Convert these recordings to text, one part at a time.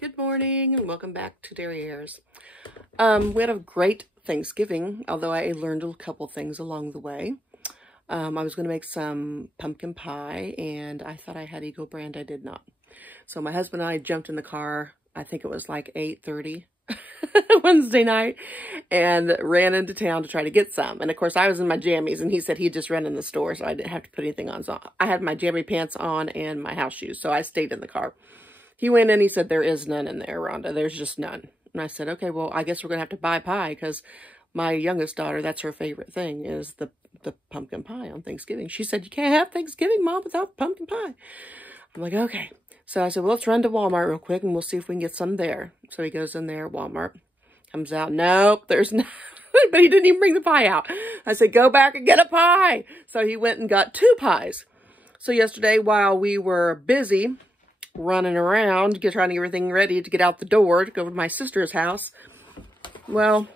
Good morning and welcome back to Dairyayres. We had a great Thanksgiving, although I learned a couple things along the way. I was going to make some pumpkin pie and I thought I had Eagle brand. I did not. So my husband and I jumped in the car, I think it was like 8:30 Wednesday night, and ran into town to try to get some. And of course I was in my jammies and he said he'd just run in the store, so I didn't have to put anything on. So I had my jammy pants on and my house shoes, so I stayed in the car. He went in, he said, there is none in there, Rhonda. There's just none. And I said, okay, well, I guess we're going to have to buy pie because my youngest daughter, that's her favorite thing, is the pumpkin pie on Thanksgiving. She said, you can't have Thanksgiving, Mom, without pumpkin pie. I'm like, okay. So I said, well, let's run to Walmart real quick and we'll see if we can get some there. So he goes in there at Walmart, comes out, nope, there's no, but he didn't even bring the pie out. I said, go back and get a pie. So he went and got 2 pies. So yesterday, while we were busy running around, trying to get everything ready to get out the door to go to my sister's house, well,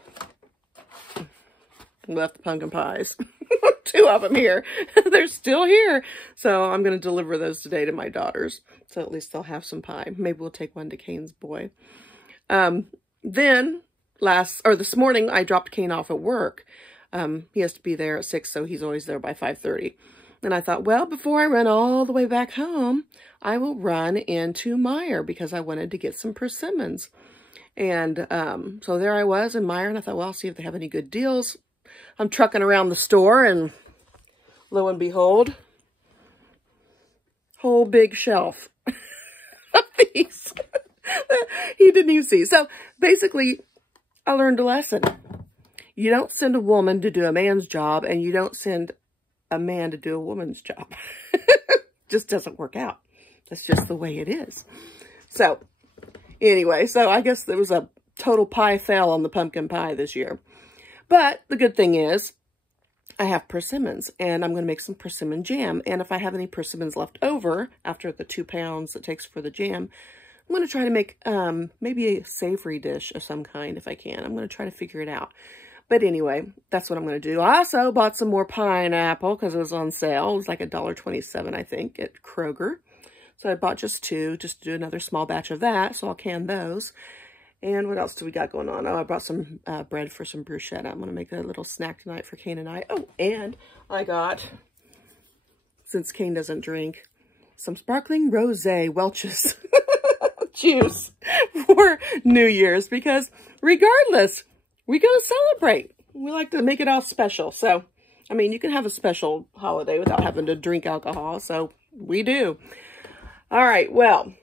left the pumpkin pies. 2 of them here. They're still here. So I'm going to deliver those today to my daughters. So at least they'll have some pie. Maybe we'll take one to Kane's boy. Then this morning I dropped Kane off at work. He has to be there at 6, so he's always there by 5:30. And I thought, well, before I run all the way back home, I will run into Meijer because I wanted to get some persimmons. And so there I was in Meijer, and I thought, well, I'll see if they have any good deals. I'm trucking around the store, and lo and behold, whole big shelf of these. He didn't even see. So basically, I learned a lesson. You don't send a woman to do a man's job, and you don't send a man to do a woman's job. Just doesn't work out. That's just the way it is. So anyway, so I guess there was a total pie fail on the pumpkin pie this year. But the good thing is I have persimmons, and I'm going to make some persimmon jam. And if I have any persimmons left over after the 2 pounds it takes for the jam, I'm going to try to make maybe a savory dish of some kind if I can. I'm going to try to figure it out. But anyway, that's what I'm going to do. I also bought some more pineapple because it was on sale. It was like $1.27, I think, at Kroger. So I bought just 2, just to do another small batch of that. So I'll can those. And what else do we got going on? Oh, I brought some bread for some bruschetta. I'm going to make a little snack tonight for Kane and I. Oh, and I got, since Kane doesn't drink, some sparkling rosé Welch's juice for New Year's. Because regardless, we got to celebrate. We like to make it all special. So, I mean, you can have a special holiday without having to drink alcohol. So, we do. All right, well,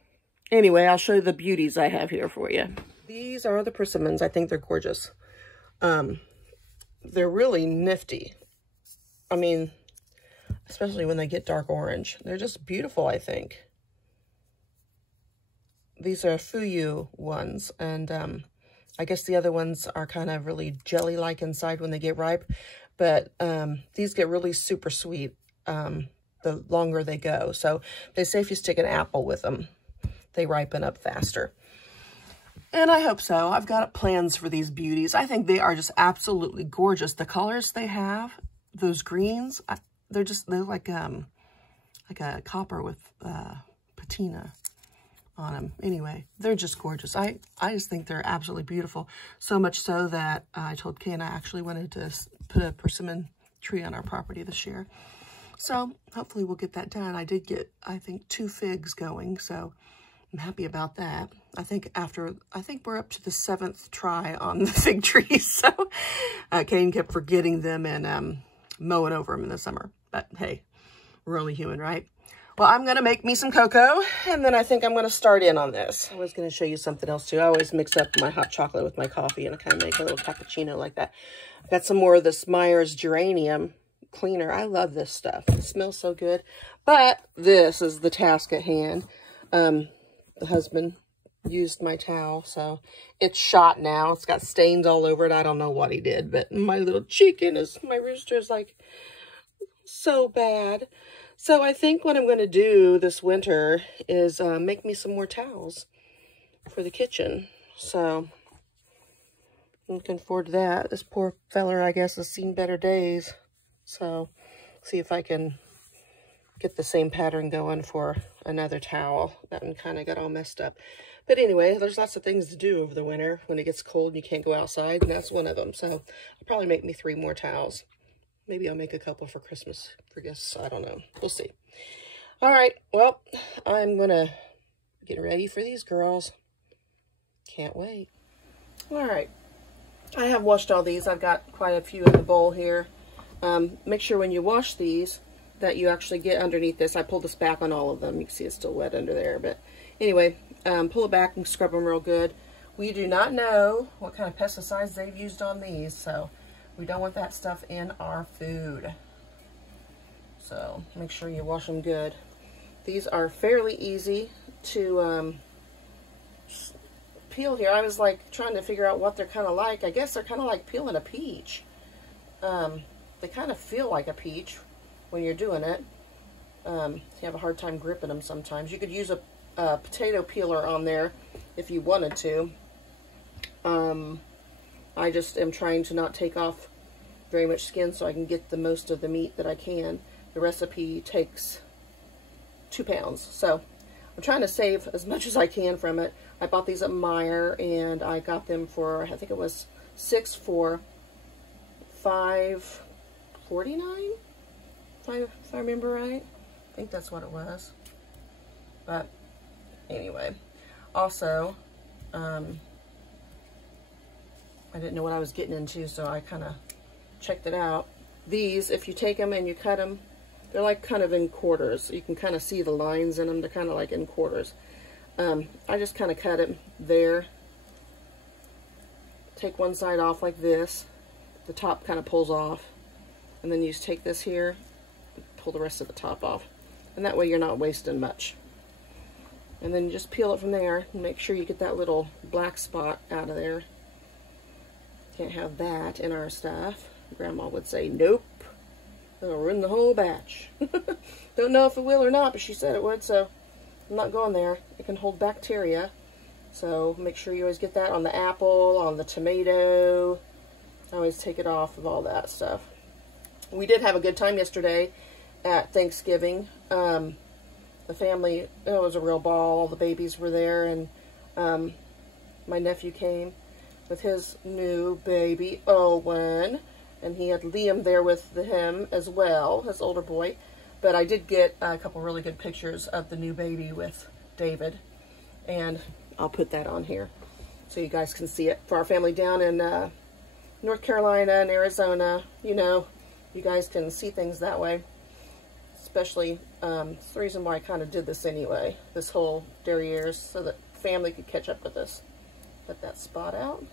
anyway, I'll show you the beauties I have here for you. These are the persimmons. I think they're gorgeous. They're really nifty. I mean, especially when they get dark orange. They're just beautiful, I think. These are Fuyu ones, and I guess the other ones are kind of really jelly-like inside when they get ripe. But these get really super sweet the longer they go. So they say if you stick an apple with them, they ripen up faster. And I hope so. I've got plans for these beauties. I think they are just absolutely gorgeous. The colors they have, those greens, they're like a copper with patina on them. Anyway, they're just gorgeous. I just think they're absolutely beautiful. So much so that I told Kane I actually wanted to put a persimmon tree on our property this year. So hopefully we'll get that done. I did get, I think, 2 figs going, so I'm happy about that. I think we're up to the 7th try on the fig trees. So Kane kept forgetting them and mowing over them in the summer. But hey, we're only human, right? Well, I'm going to make me some cocoa, and then I think I'm going to start in on this. I was going to show you something else, too. I always mix up my hot chocolate with my coffee, and I kind of make a little cappuccino like that. I've got some more of this Meyer's geranium cleaner. I love this stuff. It smells so good. But this is the task at hand. The husband used my towel, so it's shot now. It's got stains all over it. I don't know what he did, but my little chicken my rooster is like so bad. So I think what I'm going to do this winter is make me some more towels for the kitchen. So I'm looking forward to that. This poor feller, I guess, has seen better days. So see if I can get the same pattern going for another towel. That one kind of got all messed up. But anyway, there's lots of things to do over the winter when it gets cold and you can't go outside, and that's one of them. So I'll probably make me 3 more towels. Maybe I'll make a couple for Christmas for guests. I don't know. We'll see. All right. Well, I'm going to get ready for these girls. Can't wait. All right. I have washed all these. I've got quite a few in the bowl here. Make sure when you wash these that you actually get underneath this. I pulled this back on all of them. You can see it's still wet under there. But anyway, pull it back and scrub them real good. We do not know what kind of pesticides they've used on these, so we don't want that stuff in our food. So make sure you wash them good. These are fairly easy to peel here. I was like trying to figure out what they're kind of like. I guess they're kind of like peeling a peach. They kind of feel like a peach when you're doing it. You have a hard time gripping them sometimes. You could use a potato peeler on there if you wanted to. I just am trying to not take off very much skin so I can get the most of the meat that I can. The recipe takes 2 pounds, so I'm trying to save as much as I can from it. I bought these at Meijer, and I got them for, I think it was 6 for $5.49, if I remember right. I think that's what it was. But anyway, also, I didn't know what I was getting into, so I kind of checked it out. These, if you take them and you cut them, they're like kind of in quarters. You can kind of see the lines in them. They're kind of like in quarters. I just kind of cut it there. Take one side off like this. The top kind of pulls off. And then you just take this here, pull the rest of the top off. And that way you're not wasting much. And then you just peel it from there and make sure you get that little black spot out of there. Can't have that in our stuff. Grandma would say, nope. It'll ruin the whole batch. Don't know if it will or not, but she said it would, so I'm not going there. It can hold bacteria. So make sure you always get that on the apple, on the tomato. I always take it off of all that stuff. We did have a good time yesterday at Thanksgiving. The family, it was a real ball. All the babies were there, and my nephew came with his new baby, Owen, and he had Liam there with him as well, his older boy. But I did get a couple really good pictures of the new baby with David, and I'll put that on here so you guys can see it. For our family down in North Carolina and Arizona, you know, you guys can see things that way. Especially, it's the reason why I kind of did this anyway, this whole dairyayres, so that family could catch up with us. Cut that spot out.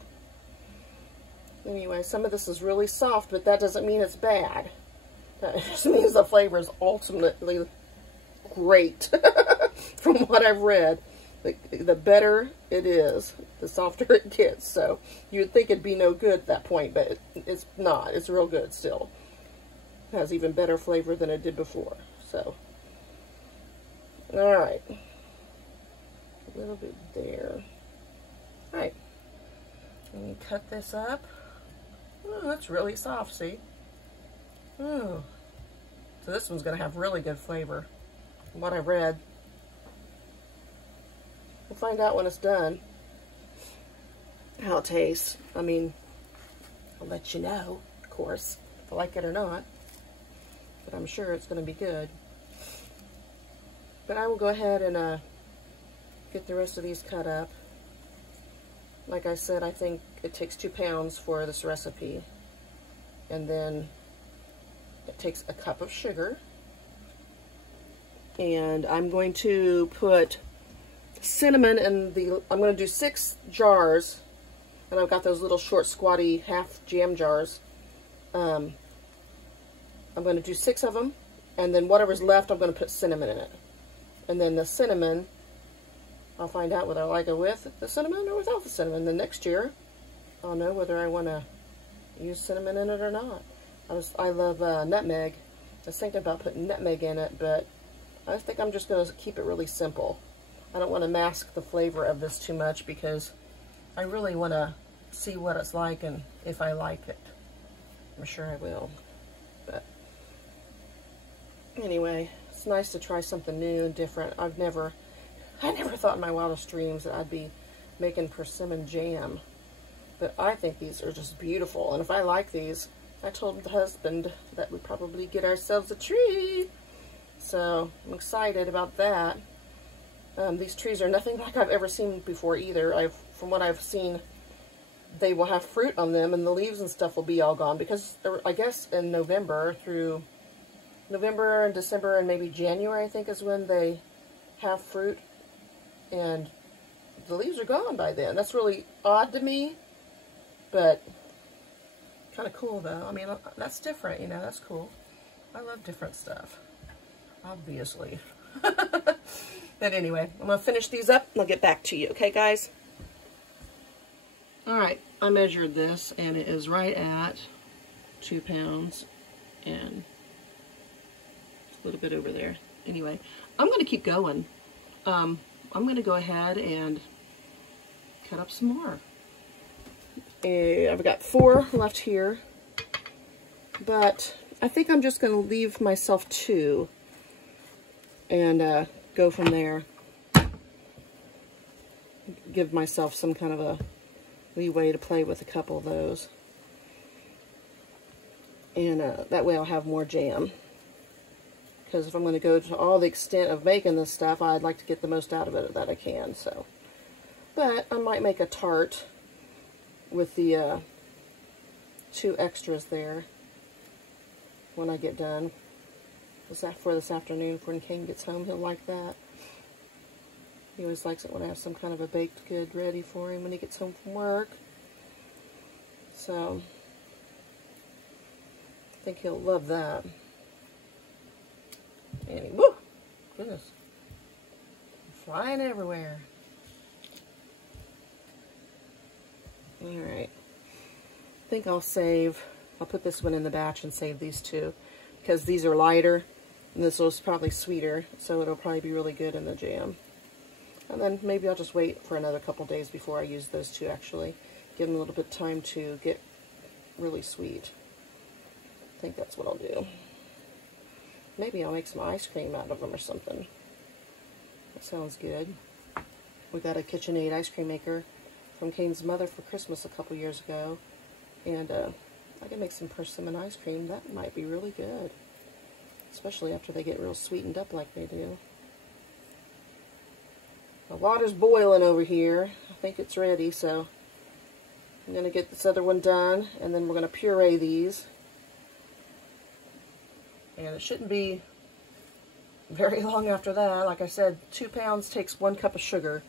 Anyway, some of this is really soft, but that doesn't mean it's bad. That just means the flavor is ultimately great. From what I've read, the better it is, the softer it gets. So you would think it'd be no good at that point, but it's not. It's real good still. It has even better flavor than it did before. So, all right, a little bit there. All right, let me cut this up. Oh, that's really soft, see? Oh, so this one's going to have really good flavor, from what I read. We'll find out when it's done how it tastes. I mean, I'll let you know, of course, if I like it or not. But I'm sure it's going to be good. But I will go ahead and get the rest of these cut up. Like I said, I think it takes 2 pounds for this recipe. And then it takes a cup of sugar. And I'm going to put cinnamon in the, I'm going to do 6 jars. And I've got those little short squatty half jam jars. I'm going to do 6 of them, and then whatever's left, I'm going to put cinnamon in it. And then the cinnamon, I'll find out whether I like it with the cinnamon or without the cinnamon. The next year, I'll know whether I want to use cinnamon in it or not. I love nutmeg. I was thinking about putting nutmeg in it, but I think I'm just going to keep it really simple. I don't want to mask the flavor of this too much because I really want to see what it's like and if I like it. I'm sure I will. But anyway, it's nice to try something new and different. I've never I never thought in my wildest dreams that I'd be making persimmon jam. But I think these are just beautiful. And if I like these, I told the husband that we'd probably get ourselves a tree. So I'm excited about that. These trees are nothing like I've ever seen before either. From what I've seen, they will have fruit on them and the leaves and stuff will be all gone. Because I guess in November through November and December and maybe January, I think is when they have fruit. And the leaves are gone by then. That's really odd to me. But kind of cool though. I mean, that's different, you know, that's cool. I love different stuff, obviously. But anyway, I'm going to finish these up and I'll get back to you, okay guys? Alright, I measured this and it is right at 2 pounds and a little bit over there. Anyway, I'm going to keep going. I'm going to go ahead and cut up some more. I've got 4 left here, but I think I'm just going to leave myself 2 and go from there. Give myself some kind of a leeway to play with a couple of those. And that way I'll have more jam. Because if I'm going to go to all the extent of making this stuff, I'd like to get the most out of it that I can. So, but I might make a tart with the 2 extras there when I get done. For this afternoon, when Kane gets home, he'll like that. He always likes it when I have some kind of a baked good ready for him when he gets home from work. So, I think he'll love that. And woo! Goodness. Flying everywhere. Alright. I think I'll put this one in the batch and save these 2. Because these are lighter. And this was probably sweeter. So it'll probably be really good in the jam. And then maybe I'll just wait for another couple days before I use those 2 actually. Give them a little bit of time to get really sweet. I think that's what I'll do. Maybe I'll make some ice cream out of them or something. That sounds good. We got a KitchenAid ice cream maker from Kane's mother for Christmas a couple years ago. And I can make some persimmon ice cream. That might be really good. Especially after they get real sweetened up like they do. The water's boiling over here. I think it's ready, so I'm going to get this other one done. And then we're going to puree these. And it shouldn't be very long after that. Like I said, 2 pounds takes 1 cup of sugar.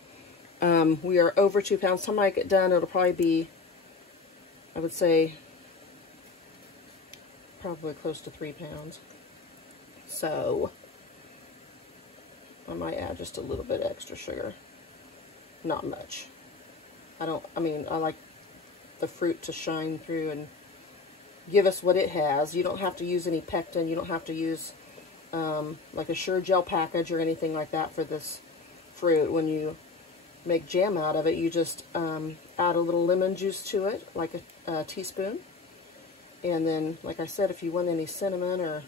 We are over 2 pounds. Time I get done, it'll probably be, I would say, probably close to 3 pounds. So, I might add just a little bit extra sugar. Not much. I like the fruit to shine through and give us what it has. You don't have to use any pectin. You don't have to use like a Sure Gel package or anything like that for this fruit. When you make jam out of it, you just add a little lemon juice to it, like a teaspoon. And then, like I said, if you want any cinnamon or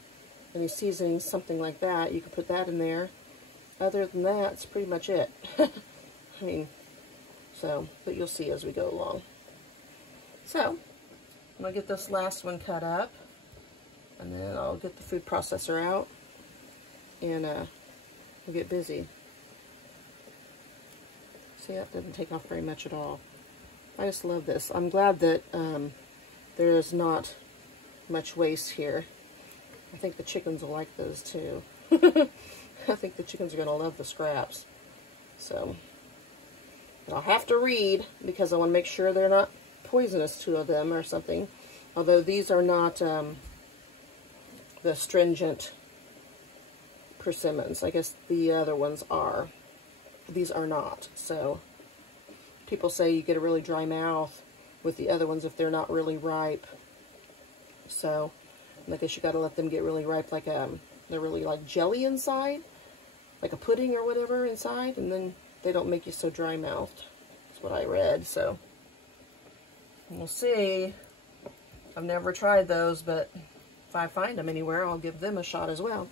any seasonings, something like that, you can put that in there. Other than that, that's pretty much it. I mean, but you'll see as we go along. So, I'm going to get this last one cut up, and then I'll get the food processor out, and we'll get busy. See, that didn't take off very much at all. I just love this. I'm glad that there is not much waste here. I think the chickens will like those too. I think the chickens are going to love the scraps. So, I'll have to read because I want to make sure they're not poisonous to them or something. Although these are not the stringent persimmons. I guess the other ones are. These are not. So, people say you get a really dry mouth with the other ones if they're not really ripe. So, I guess you got to let them get really ripe, like they're really like jelly inside, like a pudding or whatever inside, and then they don't make you so dry mouthed. That's what I read. So we'll see. I've never tried those, but if I find them anywhere, I'll give them a shot as well.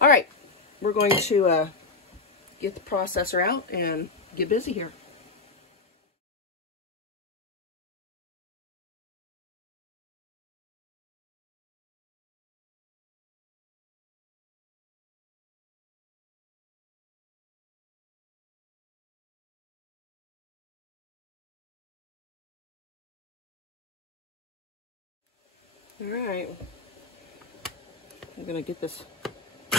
All right, we're going to get the processor out and get busy here. All right, I'm gonna get this. I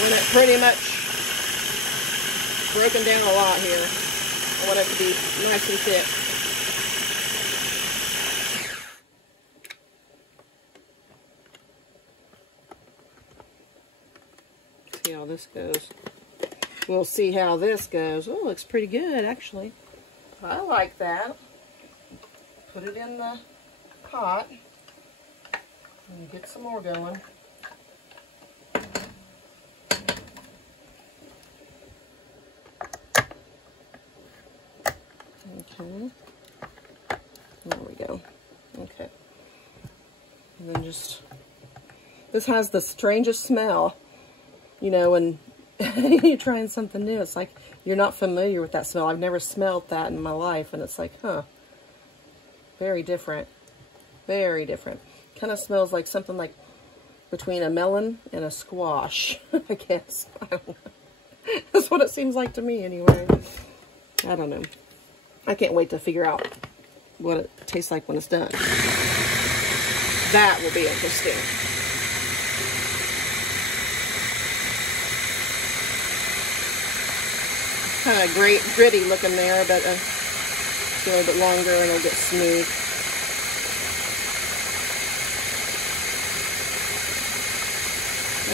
want it pretty much broken down a lot here. I want it to be nice and thick. See how this goes. We'll see how this goes. Oh, looks pretty good, actually. I like that. Put it in the pot and get some more going. Okay. There we go. Okay. And then just, this has the strangest smell, you know, when you're trying something new. It's like you're not familiar with that smell. I've never smelled that in my life, and it's like, huh, very different. Very different. Kind of smells like something like between a melon and a squash, I guess. I don't know. That's what it seems like to me anyway. I don't know. I can't wait to figure out what it tastes like when it's done. That will be interesting. Kind of gritty looking there, but a little bit longer and it'll get smooth.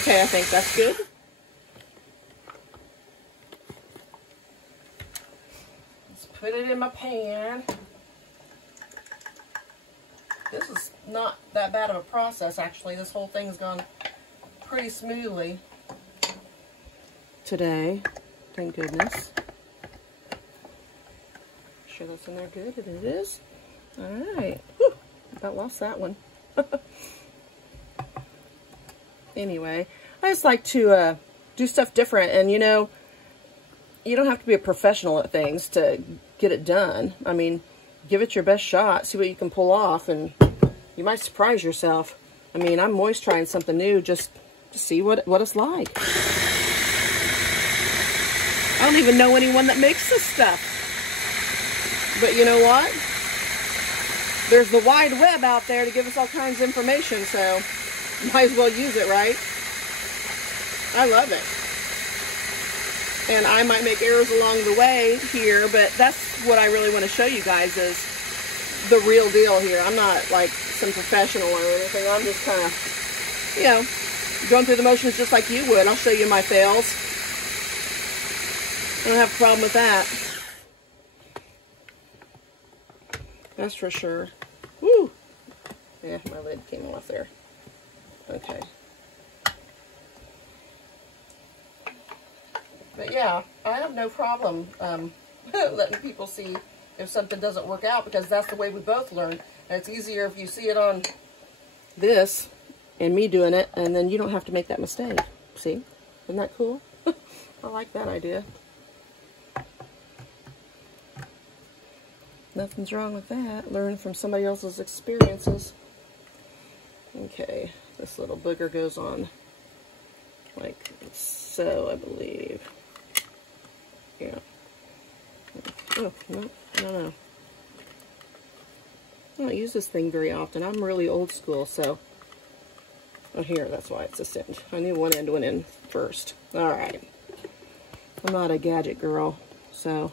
Okay, I think that's good. Let's put it in my pan. This is not that bad of a process, actually. This whole thing's gone pretty smoothly today. Thank goodness. Sure that's in there good, and it is. All right. Whew, about lost that one. Anyway, I just like to do stuff different, and you know, you don't have to be a professional at things to get it done. I mean, give it your best shot, see what you can pull off, and you might surprise yourself. I mean, I'm always trying something new just to see what it's like. I don't even know anyone that makes this stuff. But you know what? There's the wide web out there to give us all kinds of information, so might as well use it, right? I love it. And I might make errors along the way here, but that's what I really want to show you guys is the real deal here. I'm not like some professional or anything. I'm just kind of, you know, going through the motions just like you would. I'll show you my fails. I don't have a problem with that. That's for sure. Woo! Yeah, my lid came off there. Okay. But yeah, I have no problem letting people see if something doesn't work out, because that's the way we both learn. And it's easier if you see it on this and me doing it, and then you don't have to make that mistake. See? Isn't that cool? I like that idea. Nothing's wrong with that. Learn from somebody else's experiences. Okay, this little booger goes on like so, I believe. Yeah. Oh, no, I don't know. I don't use this thing very often. I'm really old school, so. Oh, here, that's why it's this end. I knew one end went in first. All right. I'm not a gadget girl, so.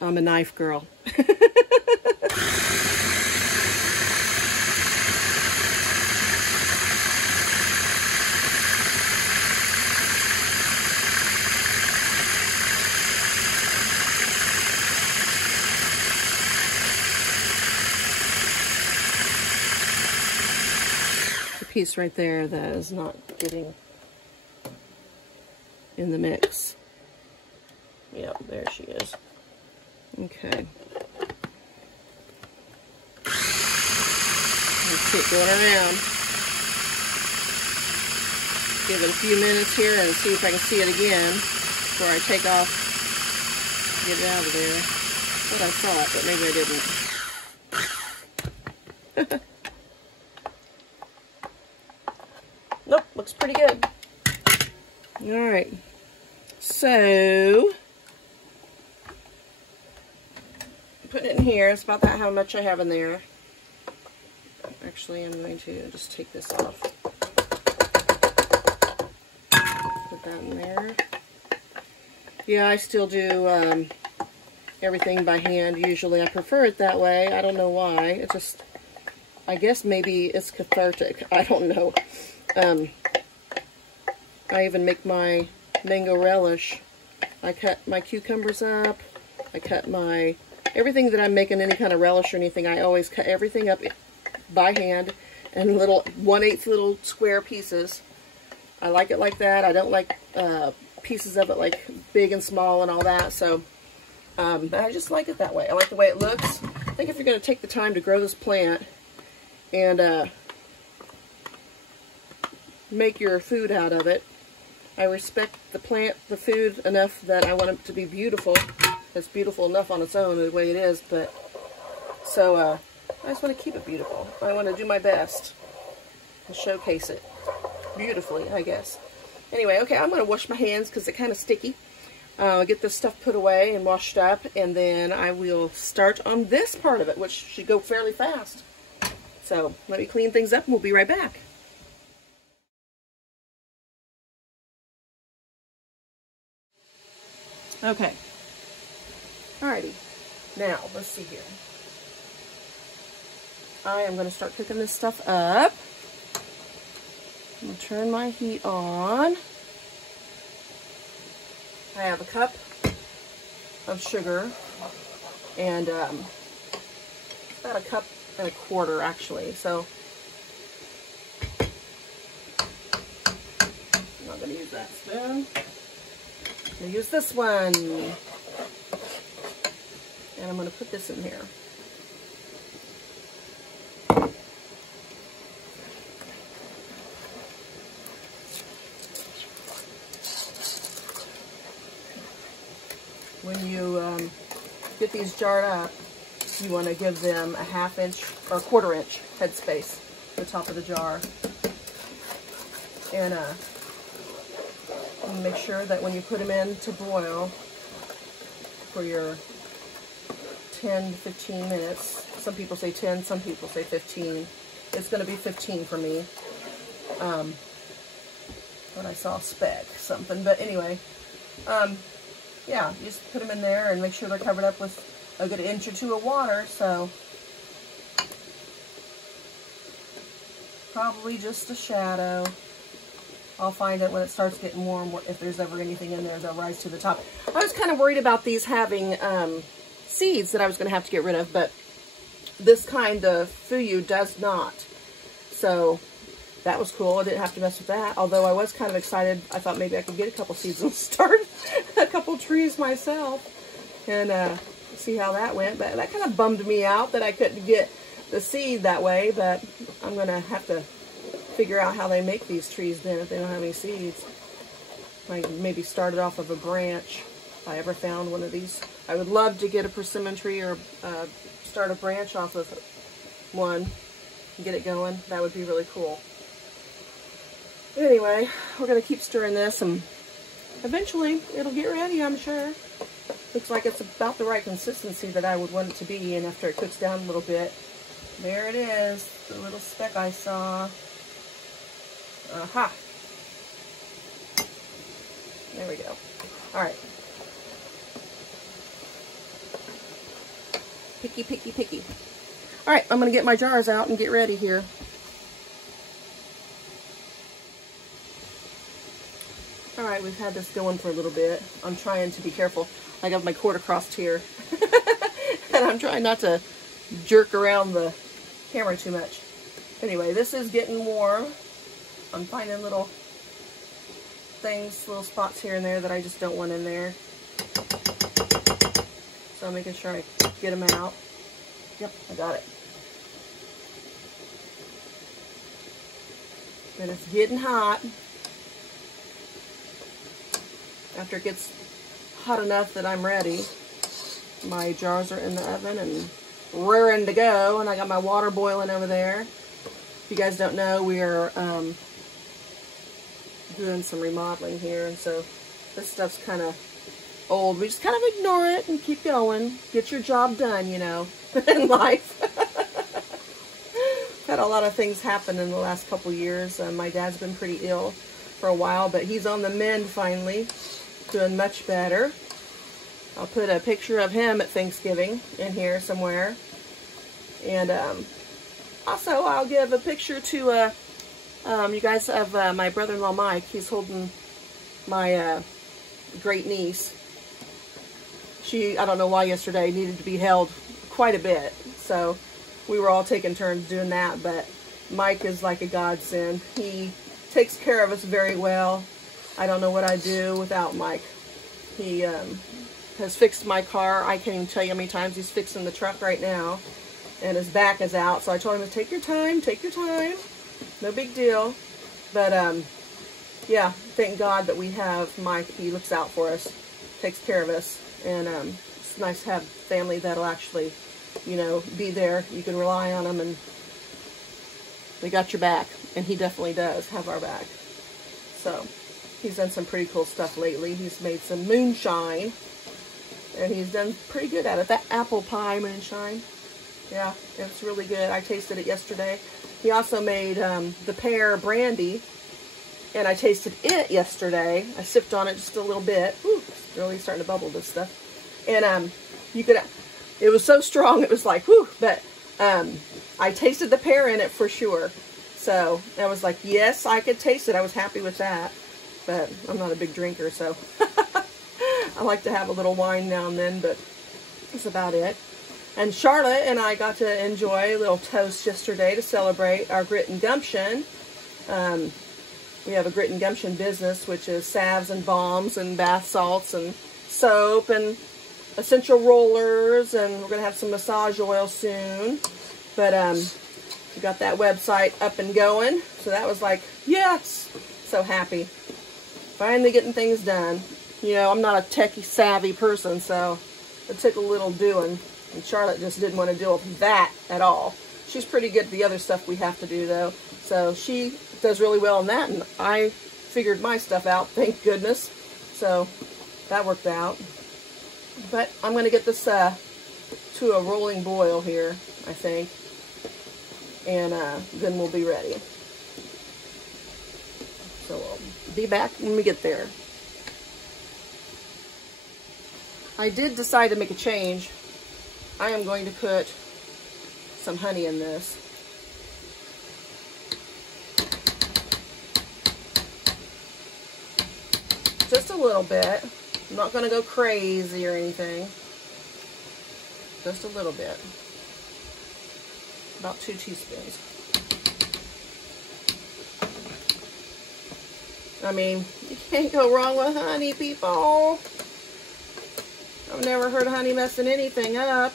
I'm a knife girl. The piece right there that is not getting in the mix. Yep, there she is. Okay. keep going around. Give it a few minutes here and see if I can see it again before I take off, get it out of there. I thought I saw it, but maybe I didn't. Nope, looks pretty good. All right, so put it in here. It's about that how much I have in there. Actually, I'm going to just take this off. Put that in there. Yeah, I still do everything by hand usually. I prefer it that way. I don't know why. It just, I guess maybe it's cathartic. I don't know. I even make my mango relish. I cut my cucumbers up. I cut my, everything that I'm making any kind of relish or anything, I always cut everything up by hand in little 1/8 little square pieces. I like it like that. I don't like pieces of it like big and small and all that. So I just like it that way. I like the way it looks. I think if you're going to take the time to grow this plant and make your food out of it, I respect the plant, the food enough that I want it to be beautiful. It's beautiful enough on its own the way it is, but so I just want to keep it beautiful. I want to do my best and showcase it beautifully, I guess. Anyway, okay, I'm going to wash my hands because they're kind of sticky. I'll get this stuff put away and washed up, and then I will start on this part of it, which should go fairly fast. So let me clean things up and we'll be right back. Okay. Alrighty. Now, let's see here. I am going to start cooking this stuff up. I'm going to turn my heat on. I have a cup of sugar and about 1.25 cups actually. So I'm not going to use that spoon. I'm going to use this one. And I'm going to put this in here. When you get these jarred up, you want to give them a 1/2 inch or 1/4 inch headspace at the top of the jar. And make sure that when you put them in to boil for your 10 to 15 minutes, some people say 10, some people say 15. It's going to be 15 for me. When I saw spec something, but anyway, yeah, you just put them in there and make sure they're covered up with a good 1 inch or 2 of water. So probably just a shadow. I'll find it when it starts getting warm. If there's ever anything in there, they'll rise to the top. I was kind of worried about these having seeds that I was going to have to get rid of, but this kind of fuyu does not. So that was cool. I didn't have to mess with that. Although I was kind of excited. I thought maybe I could get a couple seeds and start a couple trees myself and see how that went. But that kind of bummed me out that I couldn't get the seed that way. But I'm going to have to figure out how they make these trees then if they don't have any seeds. Like maybe start it off of a branch if I ever found one of these. I would love to get a persimmon tree or start a branch off of one and get it going. That would be really cool. Anyway, we're going to keep stirring this and eventually it'll get ready, I'm sure. Looks like it's about the right consistency that I would want it to be, and after it cooks down a little bit, there it is, the little speck I saw. Aha! There we go. Alright. Picky, picky, picky. Alright, I'm going to get my jars out and get ready here. Alright, we've had this going for a little bit. I'm trying to be careful. I got my cord across here. And I'm trying not to jerk around the camera too much. Anyway, this is getting warm. I'm finding little things, little spots here and there that I just don't want in there. So I'm making sure I get them out. Yep, I got it. And it's getting hot. After it gets hot enough that I'm ready, my jars are in the oven and raring to go, and I got my water boiling over there. If you guys don't know, we are doing some remodeling here, and so this stuff's kind of old. We just kind of ignore it and keep going. Get your job done, you know, in life. Had a lot of things happen in the last couple years. My dad's been pretty ill for a while, but he's on the mend finally, doing much better. I'll put a picture of him at Thanksgiving in here somewhere. And also I'll give a picture to you guys of my brother-in-law Mike. He's holding my great niece. She, I don't know why yesterday, needed to be held quite a bit. So we were all taking turns doing that, but Mike is like a godsend. He takes care of us very well. I don't know what I'd do without Mike. He has fixed my car. I can't even tell you how many times he's fixing the truck right now, and his back is out. So I told him to take your time, no big deal. But yeah, thank God that we have Mike. He looks out for us, takes care of us, and it's nice to have family that'll actually, you know, be there. You can rely on them, and they got your back, and he definitely does have our back. So he's done some pretty cool stuff lately. He's made some moonshine, and he's done pretty good at it. That apple pie moonshine, yeah, it's really good. I tasted it yesterday. He also made the pear brandy, and I tasted it yesterday. I sipped on it just a little bit. Whew, it's really starting to bubble, this stuff. And you could, it was so strong, it was like, whew, but I tasted the pear in it for sure. So I was like, yes, I could taste it. I was happy with that, but I'm not a big drinker, so I like to have a little wine now and then, but that's about it. And Charlotte and I got to enjoy a little toast yesterday to celebrate our Grit and Gumption. We have a Grit and Gumption business, which is salves and balms and bath salts and soap and essential rollers, and we're going to have some massage oil soon. But we got that website up and going, so that was like, yes, so happy. Finally getting things done. You know, I'm not a techie savvy person, so it took a little doing. And Charlotte just didn't want to deal with that at all. She's pretty good at the other stuff we have to do, though. So she does really well in that, and I figured my stuff out, thank goodness. So that worked out. But I'm going to get this to a rolling boil here, I think. And then we'll be ready. So we'll be back when we get there. I did decide to make a change. I am going to put some honey in this. Just a little bit. I'm not going to go crazy or anything. Just a little bit. About 2 teaspoons. I mean, you can't go wrong with honey, people. I've never heard of honey messing anything up.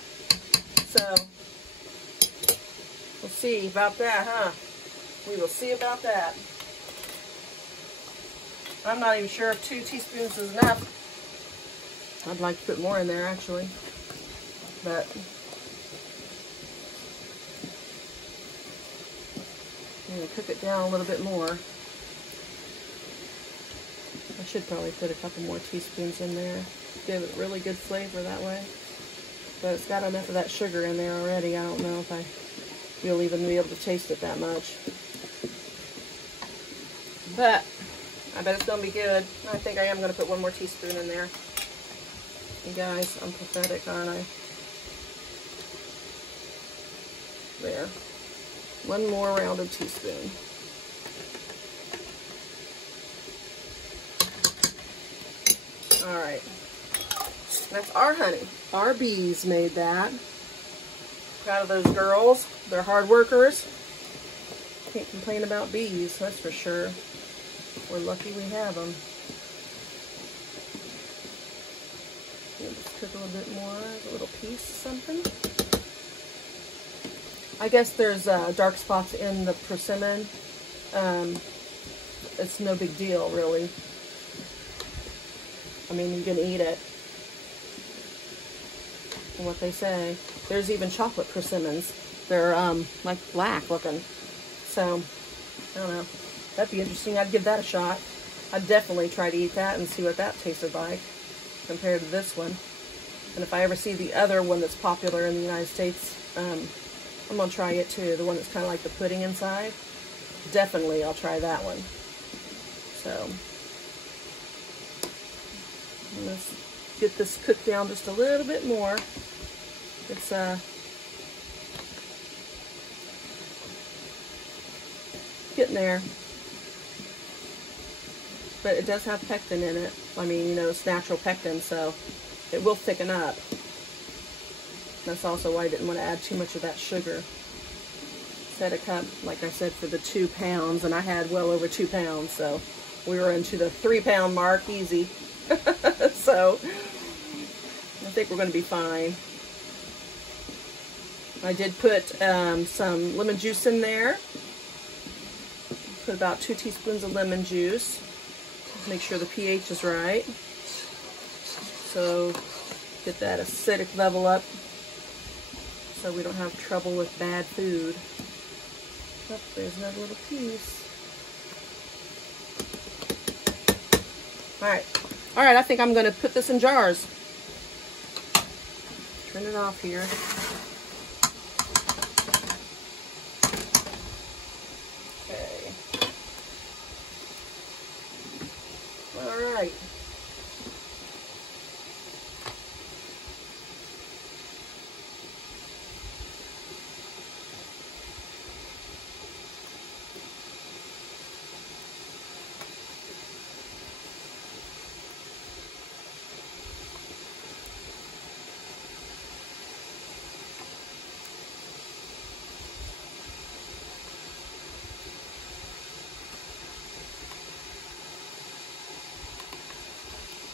So, we'll see about that, huh? We will see about that. I'm not even sure if 2 teaspoons is enough. I'd like to put more in there, actually. But I'm going to cook it down a little bit more. I should probably put a couple more teaspoons in there. Give it really good flavor that way. But it's got enough of that sugar in there already. I don't know if you'll even be able to taste it that much. But I bet it's going to be good. I think I am going to put 1 more teaspoon in there. You guys, I'm pathetic, aren't I? There. 1 more rounded teaspoon. Alright. That's our honey. Our bees made that. Proud of those girls. They're hard workers. Can't complain about bees, that's for sure. We're lucky we have them. Just cook a little bit more, a little piece, something. I guess there's dark spots in the persimmon, it's no big deal, really. I mean, you can eat it. And what they say, there's even chocolate persimmons. They're like black looking. So, I don't know. That'd be interesting. I'd give that a shot. I'd definitely try to eat that and see what that tasted like compared to this one. And if I ever see the other one that's popular in the United States, I'm going to try it too. The one that's kind of like the pudding inside. Definitely I'll try that one. So, let's get this cooked down just a little bit more. It's getting there. But it does have pectin in it. I mean, you know, it's natural pectin, so it will thicken up. That's also why I didn't want to add too much of that sugar. Set a cup, like I said, for the 2 pounds, and I had well over 2 pounds, so we were into the 3-pound mark easy. So I think we're going to be fine. I did put some lemon juice in there. Put about 2 teaspoons of lemon juice. Make sure the pH is right. So get that acidic level up so we don't have trouble with bad food. Oh, there's another little piece. Alright, I think I'm going to put this in jars. Turn it off here. Okay. Alright.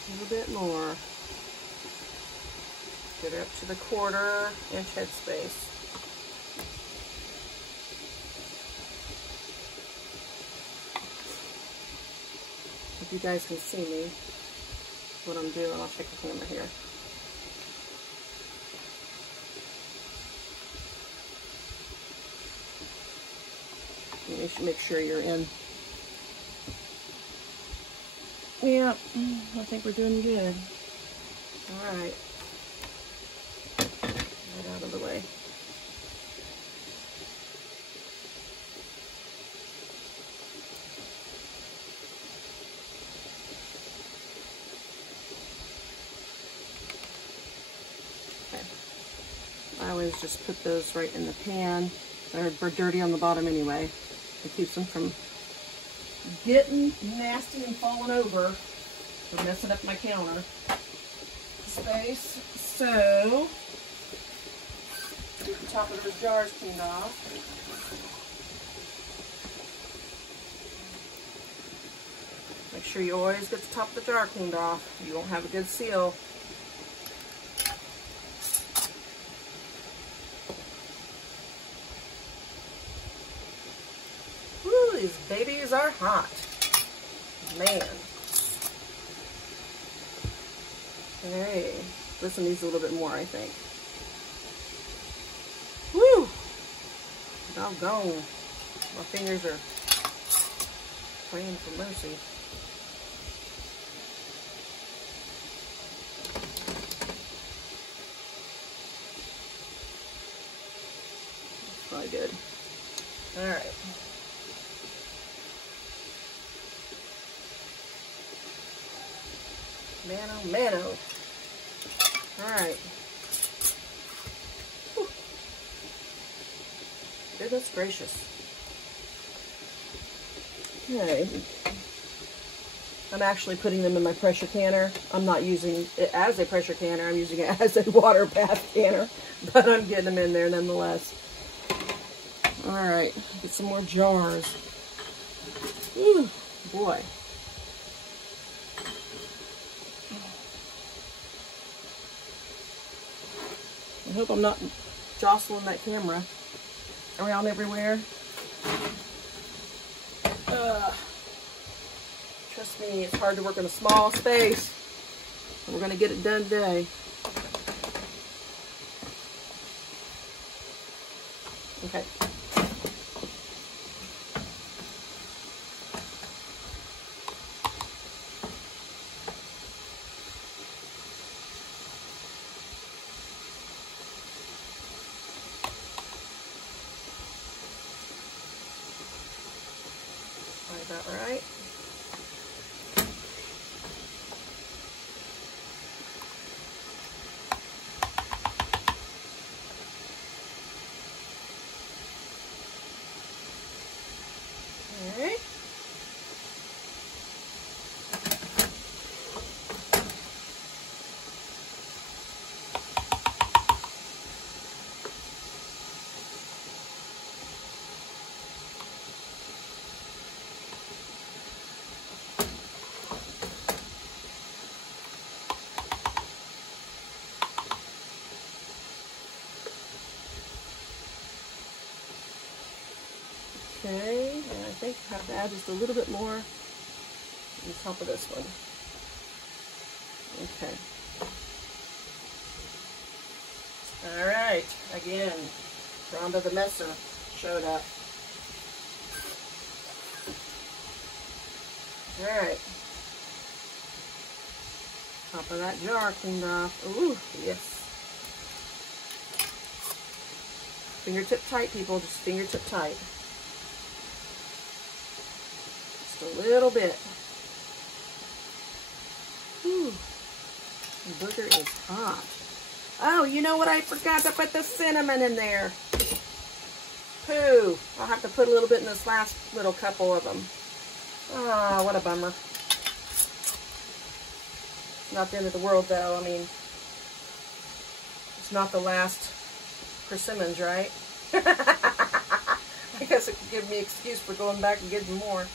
A little bit more. Get her up to the 1/4 inch headspace. If you guys can see me, what I'm doing, I'll check the camera here. You should make sure you're in. Yeah, I think we're doing good. All right. Get out of the way. Okay. I always just put those right in the pan. They're dirty on the bottom anyway. It keeps them from getting nasty and falling over or messing up my counter space. So, get the top of those jars cleaned off. Make sure you always get the top of the jar cleaned off. You won't have a good seal. Woo, these babies are hot. Man. Okay, this one needs a little bit more, I think. Woo! Doggone. My fingers are praying for mercy. That's probably good. All right. Mano, mano. All right. Whew. Goodness gracious. Okay. I'm actually putting them in my pressure canner. I'm not using it as a pressure canner. I'm using it as a water bath canner. But I'm getting them in there nonetheless. All right. Get some more jars. Ooh, boy. I hope I'm not jostling that camera around everywhere. Trust me, it's hard to work in a small space. And we're going to get it done today. Okay. About right. All right. Okay, and I think I have to add just a little bit more on top of this one. Okay. All right, again, Rhonda the Messer showed up. All right. Top of that jar cleaned off. Ooh, yes. Fingertip tight, people, just fingertip tight. Just a little bit. Whew. The burger is hot. Oh, you know what? I forgot to put the cinnamon in there. Pooh. I'll have to put a little bit in this last little couple of them. Oh, what a bummer. Not the end of the world, though. I mean, it's not the last persimmons, right? I guess it could give me an excuse for going back and getting more.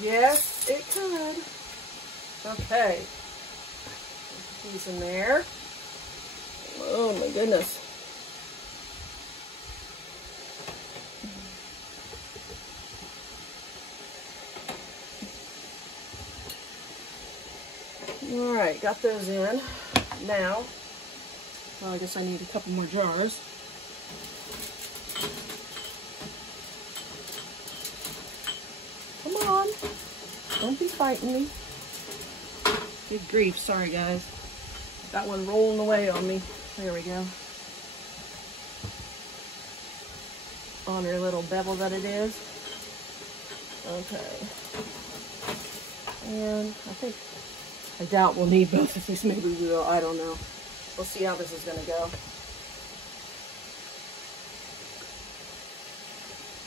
Yes, it could. Okay. Put these in there. Oh my goodness. All right, got those in. Now, well, I guess I need a couple more jars. Come on. Don't be fighting me. Good grief. Sorry, guys. Got one rolling away on me. There we go. On her little bevel that it is. Okay. And I doubt we'll need both of these. Maybe we will. I don't know. We'll see how this is going to go.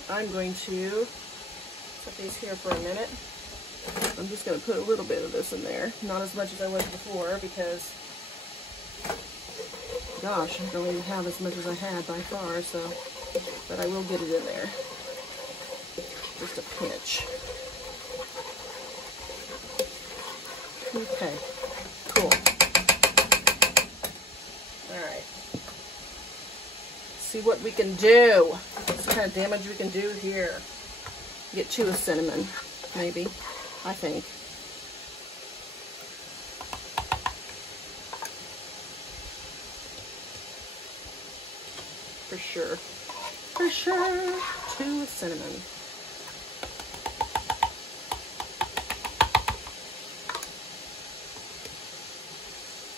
I'm going to put these here for a minute. I'm just going to put a little bit of this in there. Not as much as I was before because, gosh, I don't even have as much as I had by far, so, but I will get it in there. Just a pinch. Okay, cool. All right. See what we can do. What kind of damage we can do here. Get 2 of cinnamon, maybe. I think. For sure. For sure. 2 of cinnamon.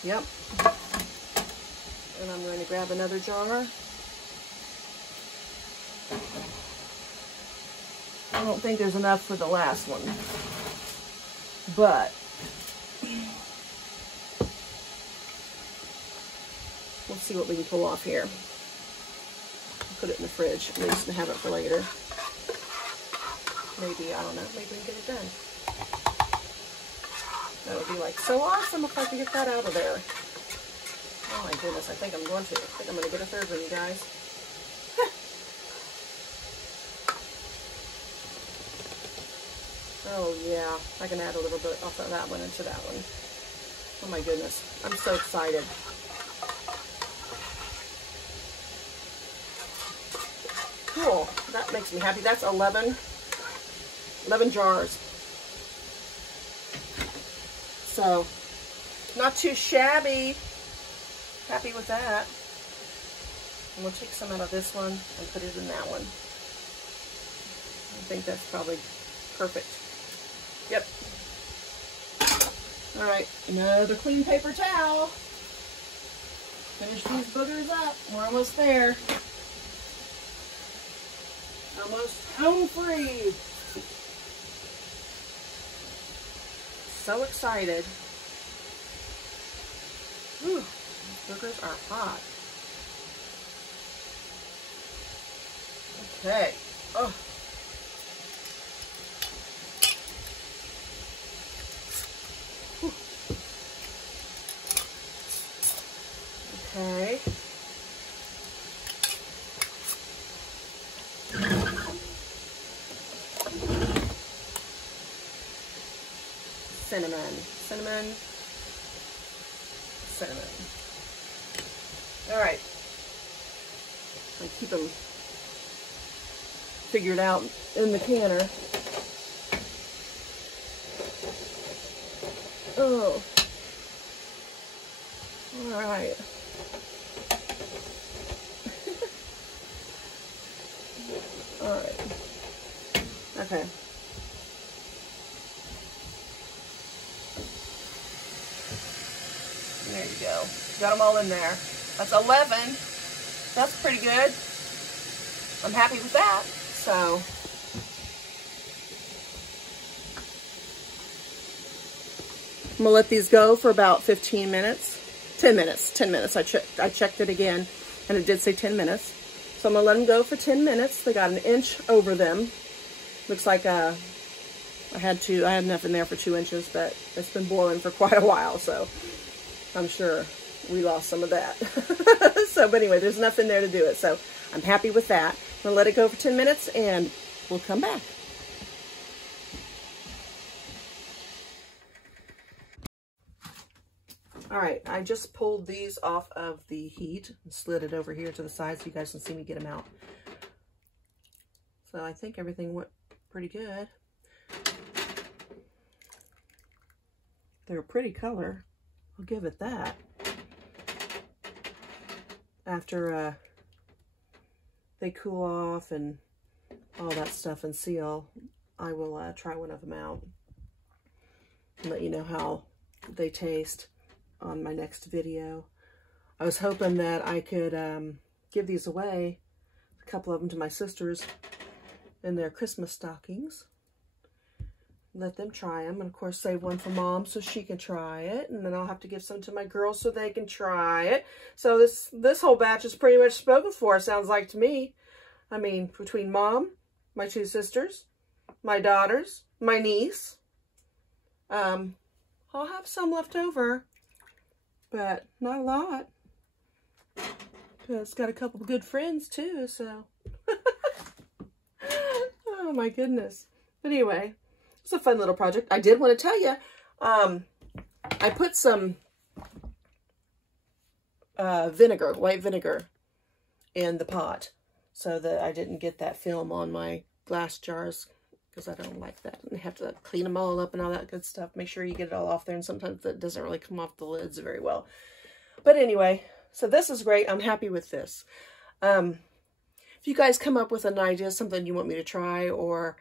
Yep. And I'm going to grab another jar. I don't think there's enough for the last one, but we'll see what we can pull off here. Put it in the fridge at least and have it for later. Maybe, I don't know, maybe we can get it done. That would be like so awesome if I could get that out of there. Oh my goodness, I think I'm going to. I think I'm going to get a third one, you guys. Oh yeah, I can add a little bit off of that one into that one. Oh my goodness, I'm so excited. cool. That makes me happy. That's 11 jars. So, not too shabby. Happy with that. And we'll take some out of this one and put it in that one. I think that's probably perfect. Yep. All right, another clean paper towel. Finish these boogers up. We're almost there. Almost home free. So excited. Whew, these boogers are hot. Okay. Oh. Okay. Cinnamon. All right. I keep them figured out in the canner. Oh. All right. All right. Okay. There you go. Got them all in there. That's 11. That's pretty good. I'm happy with that. So, I'm gonna let these go for about 15 minutes. 10 minutes. 10 minutes. I checked it again, and it did say 10 minutes. So I'm gonna let them go for 10 minutes. They got an inch over them. Looks like I had enough in there for 2 inches, but it's been boiling for quite a while, so I'm sure we lost some of that. So, but anyway, there's enough in there to do it. So I'm happy with that. I'm gonna let it go for 10 minutes and we'll come back. All right, I just pulled these off of the heat and slid it over here to the side so you guys can see me get them out. So I think everything went pretty good. They're a pretty color. I'll give it that. After they cool off and all that stuff and seal, I will try one of them out and let you know how they taste on my next video. I was hoping that I could give these away, a couple of them to my sisters in their Christmas stockings. Let them try them, and of course save one for Mom so she can try it, and then I'll have to give some to my girls so they can try it. So this whole batch is pretty much spoken for, sounds like to me. I mean, between Mom, my 2 sisters, my daughters, my niece, I'll have some left over, but not a lot. It's got a couple of good friends too, so. Oh my goodness. But anyway, it's a fun little project. I did want to tell you, I put some white vinegar in the pot so that I didn't get that film on my glass jars, because I don't like that. And I have to clean them all up and all that good stuff. Make sure you get it all off there, and sometimes that doesn't really come off the lids very well. But anyway, so this is great. I'm happy with this. If you guys come up with an idea, something you want me to try or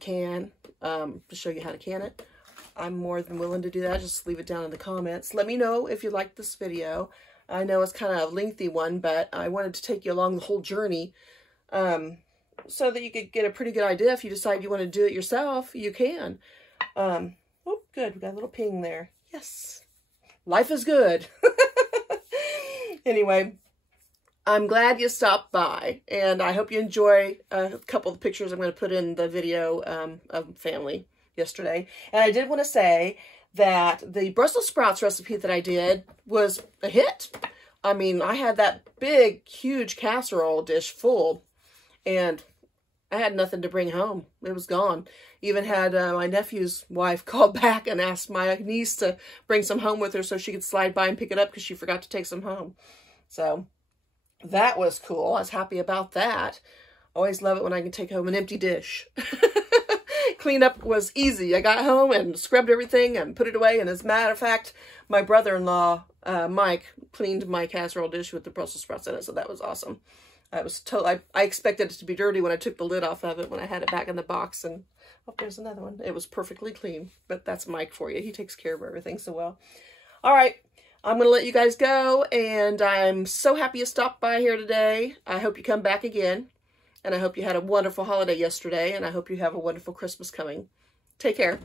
can, to show you how to can it, I'm more than willing to do that. Just leave it down in the comments. Let me know if you like this video. I know it's kind of a lengthy one, but I wanted to take you along the whole journey so that you could get a pretty good idea. If you decide you want to do it yourself, you can. Oh, good. We got a little ping there. Yes. Life is good. Anyway, I'm glad you stopped by, and I hope you enjoy a couple of pictures I'm going to put in the video of family yesterday. And I did want to say that the Brussels sprouts recipe that I did was a hit. I mean, I had that big, huge casserole dish full, and I had nothing to bring home. It was gone. Even had my nephew's wife called back and asked my niece to bring some home with her so she could slide by and pick it up because she forgot to take some home. So that was cool. I was happy about that. Always love it when I can take home an empty dish. Cleanup was easy. I got home and scrubbed everything and put it away. And as a matter of fact, my brother-in-law, Mike, cleaned my casserole dish with the Brussels sprouts in it. So that was awesome. I expected it to be dirty when I took the lid off of it when I had it back in the box. And oh, there's another one. It was perfectly clean. But that's Mike for you. He takes care of everything so well. All right. I'm going to let you guys go. And I'm so happy you stopped by here today. I hope you come back again. And I hope you had a wonderful holiday yesterday, and I hope you have a wonderful Christmas coming. Take care.